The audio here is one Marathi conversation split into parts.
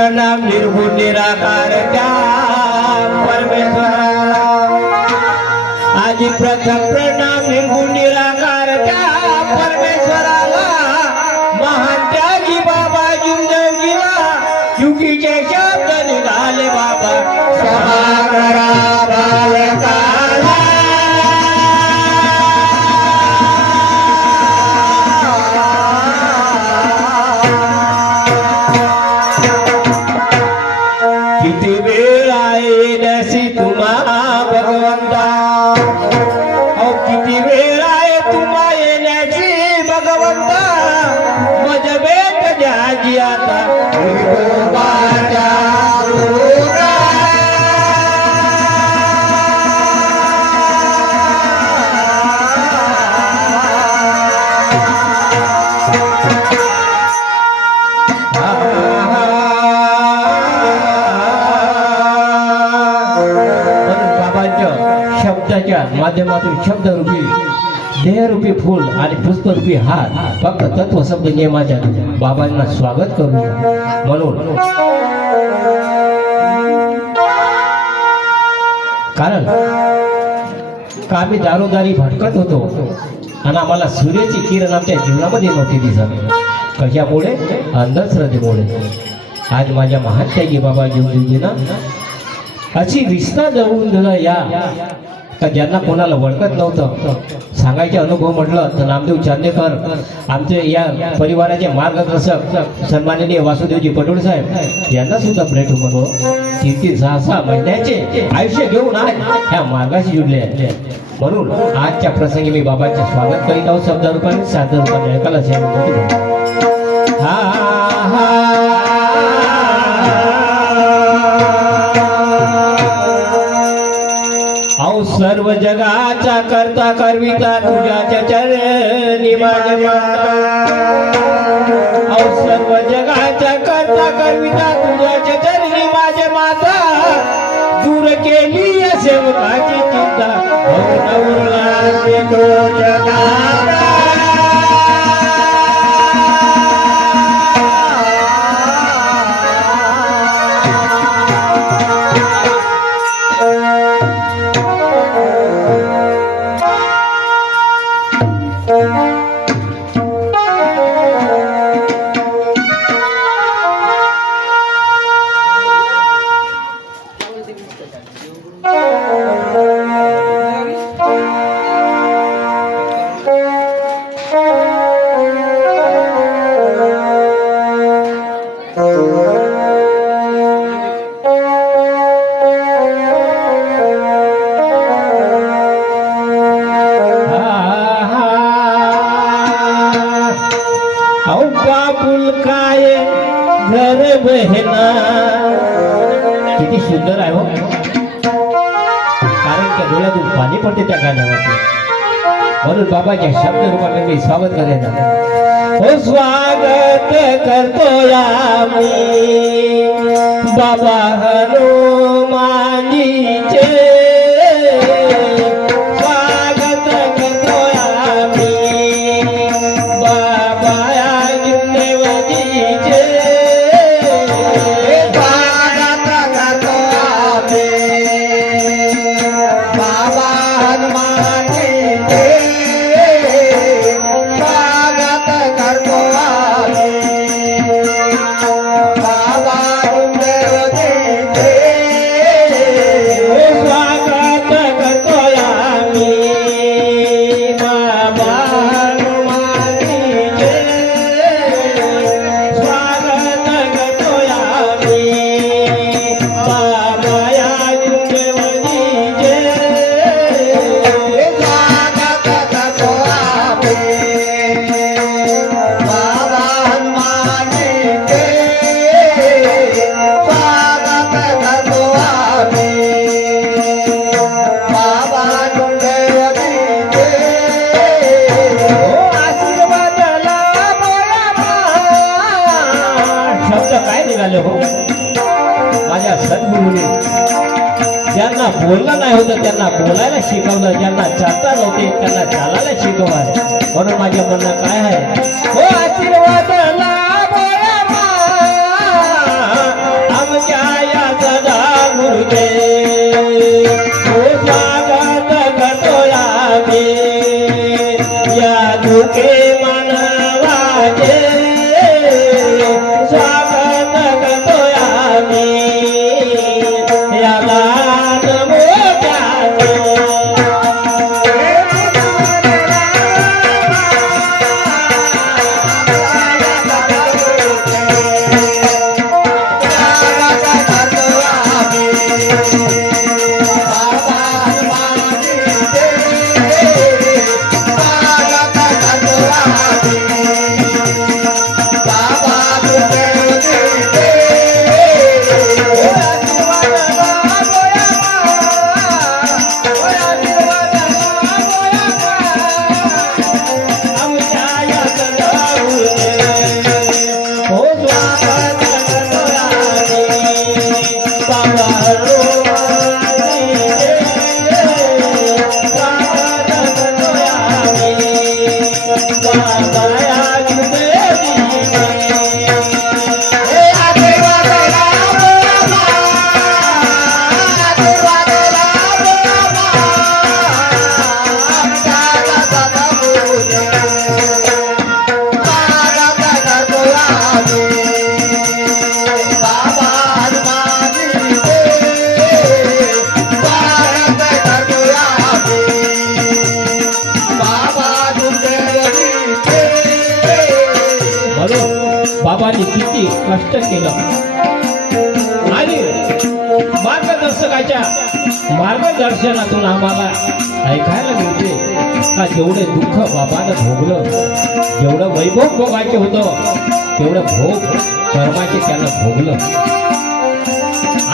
प्रणाम निर्गुण निराकार त्या परमेश्वराला आजी प्रथम प्रणाम निर्गुण निराकार त्या परमेश्वराला महान त्यागी बाबा जिंदगीला चुकीचे शब्द निघाले बाबा क्षमा करा बालकाला किती वेळ आहे नसी तुम्हा भगवंता किती वेळ आहे तुम्हा येण्याची भगवंता मज भेट द्याजी आता विठोबाच्या रूपात. शब्दाच्या माध्यमातून शब्दरूपी देहरूपी फूल आणि पुष्परूपी हात फक्त तत्व शब्द नियमाच्या बाबांना स्वागत करू म्हणून कारण का आम्ही दारोदारी भटकत होतो आणि आम्हाला सूर्याची किरण आमच्या जीवनामध्ये नव्हती दिसत. कशामुळे? अंधश्रद्धेमुळे. आज माझ्या महान त्यागी बाबा जीवजीनं अशी रिश्ता जवळून दिलं या का ज्यांना कोणाला ओळखत नव्हतं. सांगायचे अनुभव म्हटलं तर नामदेव चांदेकर आमचे या परिवाराचे मार्गदर्शक सन्माननीय वासुदेवजी पटोळे साहेब यांना सुद्धा भेट म्हणून 3-6 महिन्याचे आयुष्य घेऊन आज ह्या मार्गाशी जुडले आहेत. म्हणून आजच्या प्रसंगी मी बाबांचे स्वागत करीत आहोत शब्दरूपाने साधन रूपाने ऐकायला सर्व जगाचा करता करविता तुझ्या चरणी माझे माता. सर्व जगाचा करता करविता तुझ्या चरणी माझे माता. दूर केली सेवकाची चिंता घर बहना. किती सुंदर आहे हो. कारण त्या डोळ्यातून पाणी पडते त्या गाण्यामध्ये. म्हणून बाबाच्या शब्द रूपाने मी स्वागत करेन. हो स्वागत करतोय आम्ही बाबा हनुमानजीचे. माझ्या सद्गुरूने ज्यांना बोलणं नाही होतं त्यांना बोलायला शिकवलं, ज्यांना चालता नव्हते त्यांना चालायला शिकवलं. म्हणून माझ्या म्हणणं काय आहे, हो आशीर्वाद तुझे हो स्वागत करतोय आम्ही या दुखे मानवाचे स्वागत करतोय आम्ही या लहान मोठ्याचे बाबांनी किती कष्ट केलं आणि मार्गदर्शकाच्या मार्गदर्शनातून आम्हाला ऐकायला मिळते का जेवढे दुःख बाबानं भोगलं जेवढं वैभव भोगायचे होतं तेवढं भोग कर्माचे त्यानं भोगलं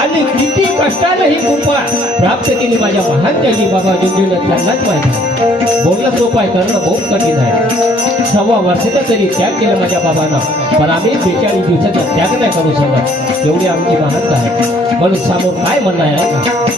आणि किती कष्टाने ही कृपा प्राप्त केली माझ्या महान त्यागी बाबा जुंजुने त्यांनाच माहिती बोलणं सोपं आहे करणं बहुत कठीण आहे 6 वर्षाचा तरी त्याग केला माझ्या बाबानं पण आम्ही 42 दिवसाचा त्याग नाही करू शकत एवढी आमची महानता आहे म्हणून समोर काय म्हणणं आहे का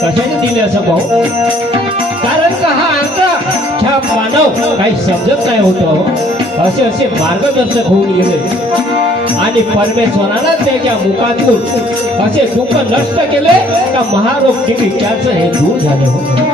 कशाने दिले असं भाऊ कारण का हा अंत मानव काही समजत नाही होतं असे असे मार्गदर्शक होऊन गेले आणि परमेश्वराला त्याच्या मुखातून असे दुःख नष्ट केले का महारोग विचारचं हे दूर झाले होते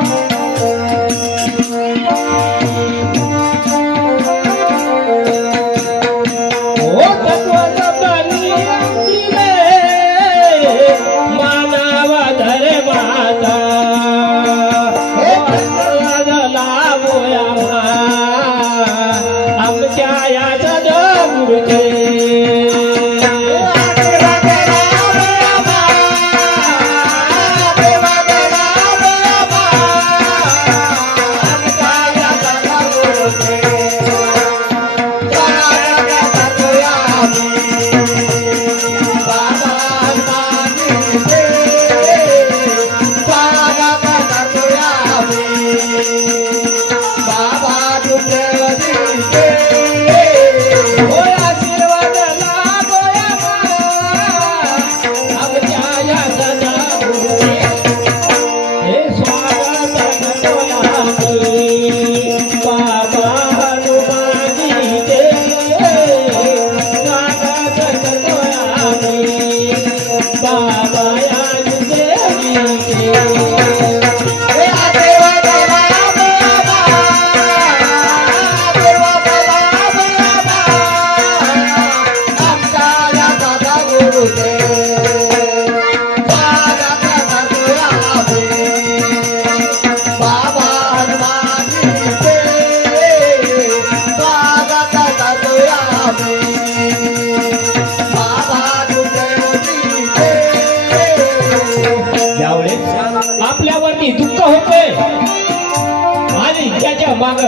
आणि त्याच्या माग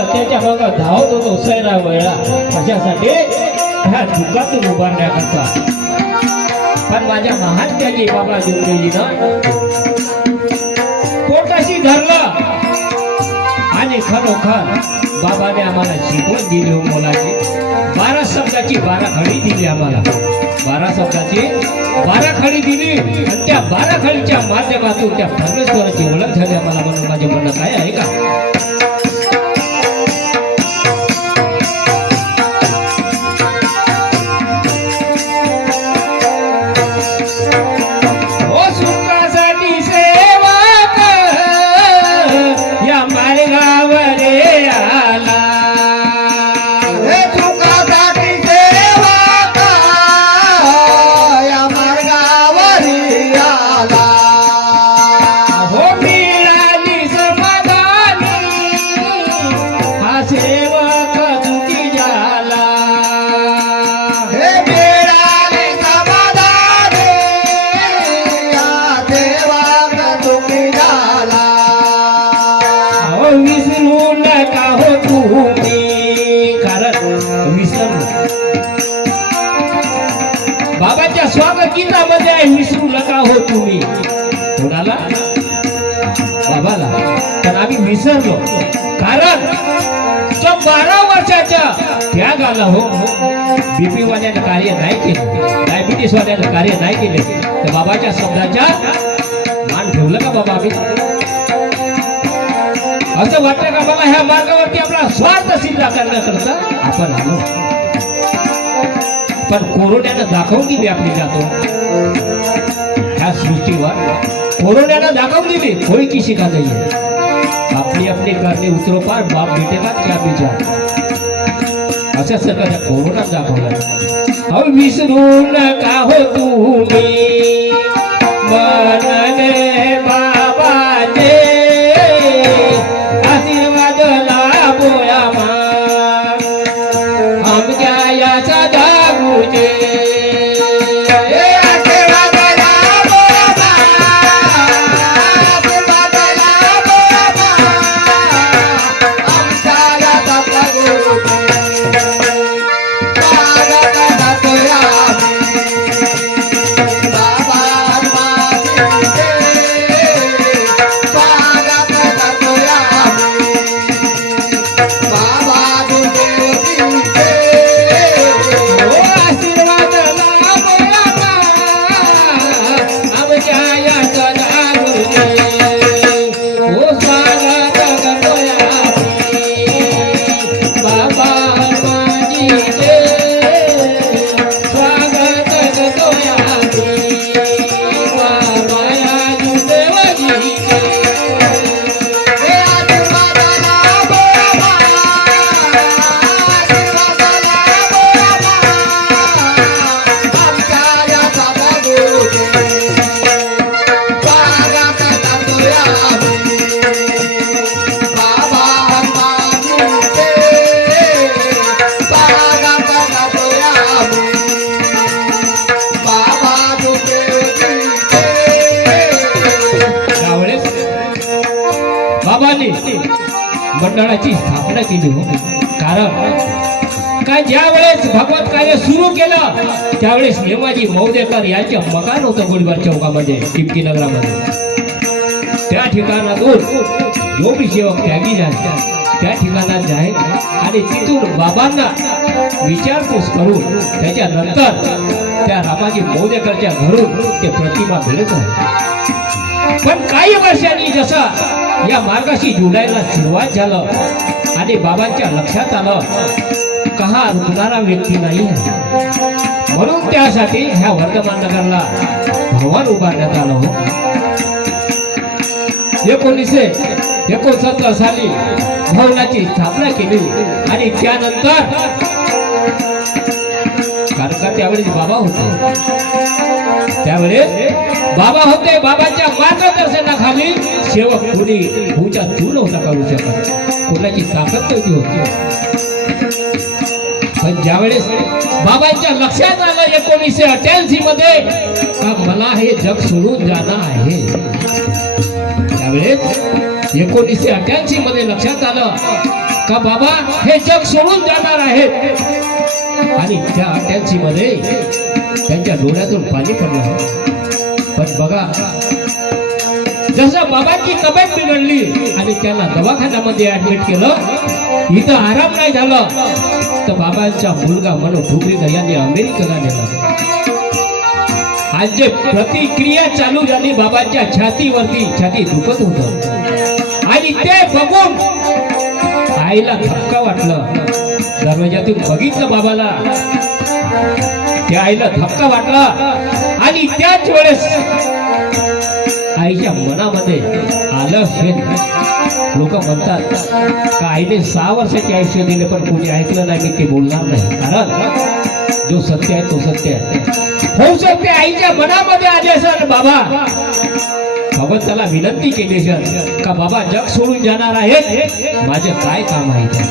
धावत होतो सैरा वेळा कशासाठी ह्या दुःखातून उभारण्याकरता. पण माझ्या महान त्यागी बाबा जोगदेवीनं पोटाशी धरलं आणि खरोखर बाबाने आम्हाला शिकवण दिली हो मुलाची. 12 शब्दाची 12 खडी दिली आम्हाला. 12 शब्दाची 12 खडी दिली आणि त्या 12 खडीच्या माध्यमातून त्या परमेश्वराची ओळख झाली आम्हाला. म्हणून माझे म्हणणं काय आहे का, बाबाच्या स्वागत गीतामध्ये आहे, विसरू नका हो तुम्ही. कोणाला? बाबाला. तर आम्ही विसरलो कारण तो 12 वर्षाच्या त्याग आला हो. बीपी वाल्यानं कार्य नाही केलं, डायबिटीस वाल्यानं कार्य नाही केले, तर बाबाच्या शब्दाच्या मान ठेवलं का बाबा आम्ही? असं वाटतं का मला ह्या मार्गावरती आपला स्वार्थ सिद्ध करण्याकरता आपण आलो? पण कोरोनानं दाखवून दिली आपली जातो ह्या सृष्टीवर. कोरोनानं दाखवून दिली कोई किसी का नहीं है. अपनी अपनी करणे उतरो पार बाप बेटे का क्या विचार. असं सगळं त्या कोरोनात दाखवलं. अहो विसरू नका हो तुम्ही मनने बाबाचे आशीर्वाद लाभोया मा आमच्या या सदा गुजे. बाबांनी मंडळाची स्थापना केली हो. कारण काय ज्या वेळेस भगवत कार्य सुरू केलं त्यावेळेस नेमाजी मौदेकर यांचे मकान होतं गोळीबार चौकामध्ये टिपकी नगरामध्ये. त्या ठिकाणातून जो भी सेवक त्यागी झाले त्या ठिकाणात जाईल आणि तिथून बाबांना विचारपूस करून त्याच्यानंतर त्या रामाजी मौदेकरच्या घरून ते प्रतिमा मिळत आहे. पण काही वर्षांनी जसा या मार्गाशी जोडायला सुरुवात झालं आणि बाबांच्या लक्षात आलं का हा रुकणारा व्यक्ती नाही आहे, म्हणून त्यासाठी ह्या वर्धमान नगरला भवन उभारण्यात आलं हो. 1969 साली भवनाची स्थापना केली आणि त्यानंतर कारण का त्यावेळेस बाबा होते, बाबाच्या मार्गदर्शनाखाली सेवक कोणी भूचा चूल होता करू शकत, कोणाची ताकद नव्हती होती. पण ज्यावेळेस बाबांच्या लक्षात आलं 1988 मध्ये का मला हे जग सोडून जाणं आहे, त्यावेळेस 1988 मध्ये लक्षात आलं का बाबा हे जग सोडून जाणार आहेत आणि त्या 88 मध्ये त्यांच्या डोळ्यातून पाणी पडलं. पण बघा जसं बाबांची तब्येत बिघडली आणि त्यांना दवाखान्यामध्ये ऍडमिट केलं, इथं आराम नाही झालं तर बाबांचा मुलगा मनोहर ठोकरीकर यांनी अमेरिकेला नेला. आज जे प्रतिक्रिया चालू झाली बाबांच्या छातीवरती, छाती दुखत होत आणि ते बघून आईला धक्का वाटलं. दरवाजातून बघितलं बाबाला, त्या आईला धक्का वाटला आणि त्याच वेळेस आईच्या मनामध्ये आलं शेत. लोक म्हणतात का आईने 6 वर्षाचे आयुष्य दिले पण कोणी ऐकलं नाही, मी ते बोलणार नाही, कारण जो सत्य आहे तो सत्य आहे. होऊ शकते आईच्या मनामध्ये आले असेल बाबा भगवंताला विनंती केली असेल का बाबा जग सोडून जाणार आहेत, माझे काय काम आहे ते.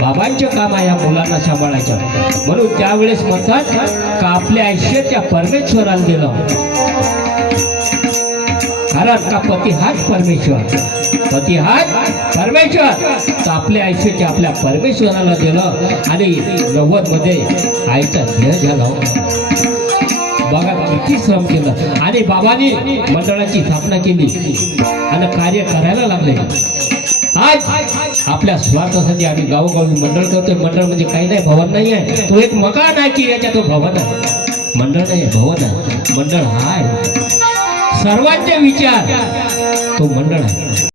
बाबांचे काम आहे या मुलांना सांभाळायचं. म्हणून त्यावेळेस म्हणतात का आपल्या आयुष्य त्या परमेश्वराला दिलं, कारण का पती हाच परमेश्वर, पती हाच परमेश्वर. तर आपल्या आयुष्याचे आपल्या परमेश्वराला दिलं आणि 90 मध्ये आईचा देह झाला. बघा किती श्रम केलं आणि बाबांनी मंडळाची स्थापना केली आणि कार्य करायला लागले. आज आपल्या स्वार्थासाठी आम्ही गावोगावी मंडळ करतोय. मंडळ म्हणजे काही नाही, भवन नाही आहे, तो एक मकान आहे की याच्या तो भवन आहे. मंडळ नाही भवन आहे. मंडळ हा आहे सर्वांचे विचार, तो मंडळ आहे.